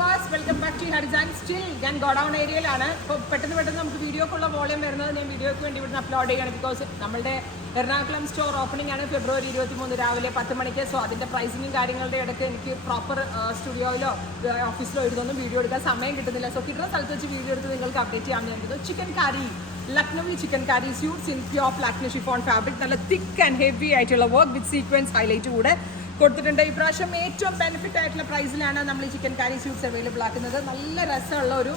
viewers, welcome back to Harizan. Still, ഞാൻ godown ഏരിയയിലാണ്. ഇപ്പോൾ പെട്ടെന്ന് നമുക്ക് വീഡിയോക്കുള്ള വോളിയം വരുന്നത് ഞാൻ വീഡിയോയ്ക്ക് വേണ്ടി ഇവിടുന്ന് അപ്ലോഡ് ചെയ്യുകയാണ്. ബിക്കോസ് നമ്മുടെ എറണാകുളം സ്റ്റോർ ഓപ്പണിംഗ് ആണ് ഫെബ്രുവരി 23 രാവിലെ 10 മണിക്ക്. സോ അതിൻ്റെ പ്രൈസിങ്ങും കാര്യങ്ങളുടെ ഇടയ്ക്ക് എനിക്ക് പ്രോപ്പർ സ്റ്റുഡിയോയിലോ ഓഫീസിലോ ഇരുന്നൊന്നും വീഡിയോ എടുക്കാൻ സമയം കിട്ടുന്നില്ല. സോ കിട്ടുന്ന സ്ഥലത്ത് വെച്ച് വീഡിയോ എടുത്ത് നിങ്ങൾക്ക് അപ്ഡേറ്റ് ചെയ്യാൻ വേണ്ടിയത് chikankari, Lucknowi chikankari suits in pure Lucknow chiffon fabric, നല്ല തിക്ക് ആൻഡ് ഹെവി ആയിട്ടുള്ള വർക്ക് വിത്ത് സീക്വൻസ് ഹൈലൈറ്റ് കൂടെ കൊടുത്തിട്ടുണ്ട്. ഈ പ്രാവശ്യം ഏറ്റവും ബെനിഫിറ്റ് ആയിട്ടുള്ള പ്രൈസിലാണ് നമ്മൾ ഈ ചിക്കൻ കറി സ്യൂട്ട്സ് അവൈലബിൾ ആക്കുന്നത്. നല്ല രസമുള്ള ഒരു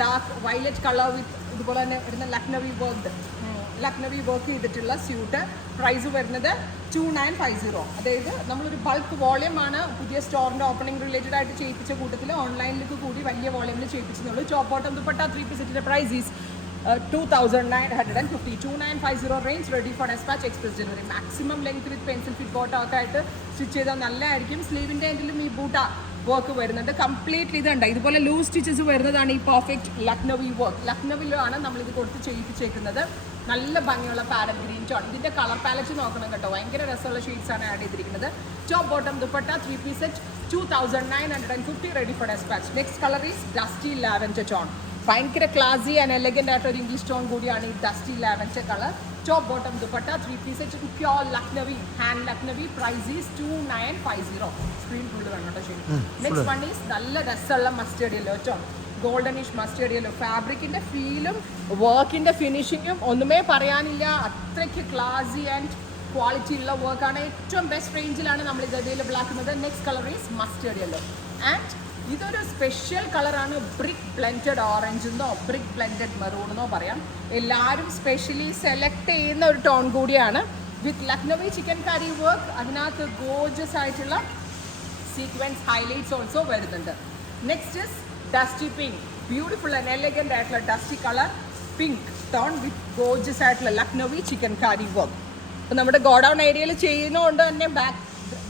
ഡാർക്ക് വയലറ്റ് കളർ വിത്ത് ഇതുപോലെ തന്നെ വരുന്ന ലക്നവി വർക്ക് ചെയ്തിട്ടുള്ള സ്യൂട്ട്. പ്രൈസ് വരുന്നത് 2950. അതായത് നമ്മളൊരു ബൾക്ക് വോളിയം ആണ് പുതിയ സ്റ്റോറിൻ്റെ ഓപ്പണിംഗ് റിലേറ്റഡ് ആയിട്ട് ചെയ്യിപ്പിച്ച കൂട്ടത്തിൽ ഓൺലൈനിലേക്ക് കൂടി വലിയ വോളിയമിൽ ചെയ്യിപ്പിച്ചെന്നുള്ളൂ. ടോപ്പ് ബോട്ടം ദുപ്പട്ട 3 പീസിൻ്റെ price is 2950. 2950 range, ready for despatch, express delivery. Maximum length with pencil fit bottom ഒക്കെ ആയിട്ട് സ്റ്റിച്ച് ചെയ്താൽ നല്ലതായിരിക്കും. സ്ലീവിൻ്റെ എൻഡിലും ഈ ബൂട്ട വർക്ക് വരുന്നുണ്ട്. കംപ്ലീറ്റ്ലി ഇതുണ്ട്, ഇതുപോലെ ലൂസ് സ്റ്റിച്ചസ് വരുന്നതാണ് ഈ പെർഫെക്റ്റ് ലക്നവി വർക്ക്. ലക്നവിലാണ് നമ്മളിത് കൊടുത്ത് ചെയ്യിപ്പിച്ചേക്കുന്നത്. നല്ല ഭംഗിയുള്ള പാരൽ ഗ്രീൻ ടോൺ. ഇതിൻ്റെ കളർ പാലറ്റ് നോക്കണം കേട്ടോ, ഭയങ്കര രസമുള്ള ഷെയ്ഡ്സ് ആണ് ആഡ് ചെയ്തിരിക്കുന്നത്. Top bottom dupatta 3 piece set 2950, ready for dispatch. Next colour is dusty lavender tone. ഭയങ്കര ക്ലാസി ആൻഡ് എലഗൻ്റ് ആയിട്ടൊരു ഇംഗ്ലീഷ് ടോൺ കൂടിയാണ് ഈ dusty lavender colour. Top bottom dupatta 3 piece set pure Lucknowi, hand Lucknowi. Price is 2950. Screen full കണ്ടോ ശരി. Next one is നല്ല രസമുള്ള mustard yellow tone, goldenish mustard yellow. ഫാബ്രിക്കിൻ്റെ ഫീലും വർക്കിൻ്റെ ഫിനിഷിങ്ങും ഒന്നുമേ പറയാനില്ല. അത്രയ്ക്ക് ക്ലാസി ആൻഡ് ക്വാളിറ്റി ഉള്ള വർക്കാണ്. ഏറ്റവും ബെസ്റ്റ് റേഞ്ചിലാണ് നമ്മൾ ഇത് അവൈലബിൾ ആക്കുന്നത്. Next colour is mustard yellow and ഇതൊരു സ്പെഷ്യൽ കളറാണ്. ബ്രിക്ക് ബ്ലെൻഡഡ് ഓറഞ്ച് എന്നോ ബ്രിക്ക് ബ്ലെൻഡഡ് മെറൂൺ എന്നോ പറയാം. എല്ലാവരും സ്പെഷ്യലി സെലക്ട് ചെയ്യുന്ന ഒരു ടോൺ കൂടിയാണ്. With Lucknowi chikankari work, അതിനകത്ത് ഗോർജസ് ആയിട്ടുള്ള സീക്വൻസ് ഹൈലൈറ്റ്സ് ഓൾസോ വരുന്നുണ്ട്. Next is dusty pink, beautiful and elegant ആയിട്ടുള്ള dusty colour pink tone with gorgeous ആയിട്ടുള്ള ലക്നവി ചിക്കൻ കറി വർക്ക്. അപ്പോൾ നമ്മുടെ ഗോഡൗൺ ഏരിയയിൽ ചെയ്യുന്നതുകൊണ്ട് തന്നെ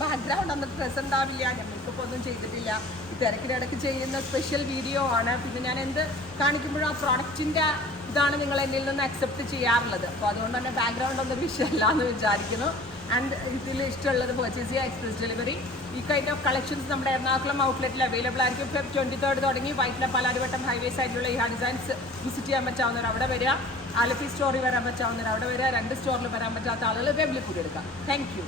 ബാക്ക്ഗ്രൗണ്ട് അന്നത്തെ പ്രസൻ്റ് ആവില്ല. ഞങ്ങൾക്കിപ്പോൾ ഒന്നും ചെയ്തിട്ടില്ല. തിരക്കിനിടയ്ക്ക് ചെയ്യുന്ന സ്പെഷ്യൽ വീഡിയോ ആണ്. പിന്നെ ഞാൻ എന്ത് കാണിക്കുമ്പോഴും ആ പ്രോഡക്റ്റിൻ്റെ ഇതാണ് നിങ്ങൾ എന്നിൽ നിന്ന് അക്സെപ്റ്റ് ചെയ്യാറുള്ളത്. അപ്പോൾ അതുകൊണ്ട് തന്നെ ബാക്ക്ഗ്രൗണ്ട് ഒന്നും വിഷയമല്ല എന്ന് വിചാരിക്കുന്നു. ആൻഡ് ഇതിൽ ഇഷ്ടമുള്ളത് പർച്ചേസ് ചെയ്യുക, എക്സ്പ്രസ് ഡെലിവറി. ഈ കൈൻഡ് ഓഫ് കളക്ഷൻസ് നമ്മുടെ എറണാകുളം ഔട്ട്ലെറ്റിൽ അവൈലബിൾ ആയിരിക്കും. Feb 23 തുടങ്ങി വൈറ്റില പാലാരിവട്ടം ഹൈവേ സൈഡിലുള്ള ഈ ഡിസൈൻസ് വിസിറ്റ് ചെയ്യാൻ പറ്റാവുന്നവർ അവിടെ വരിക. ആലപ്പി സ്റ്റോറിൽ വരാൻ പറ്റാവുന്നവർ അവിടെ വരിക. 2 സ്റ്റോറിൽ വരാൻ പറ്റാത്ത ആളുകൾ വെബിൽ കൂടി എടുക്കാം. Thank you.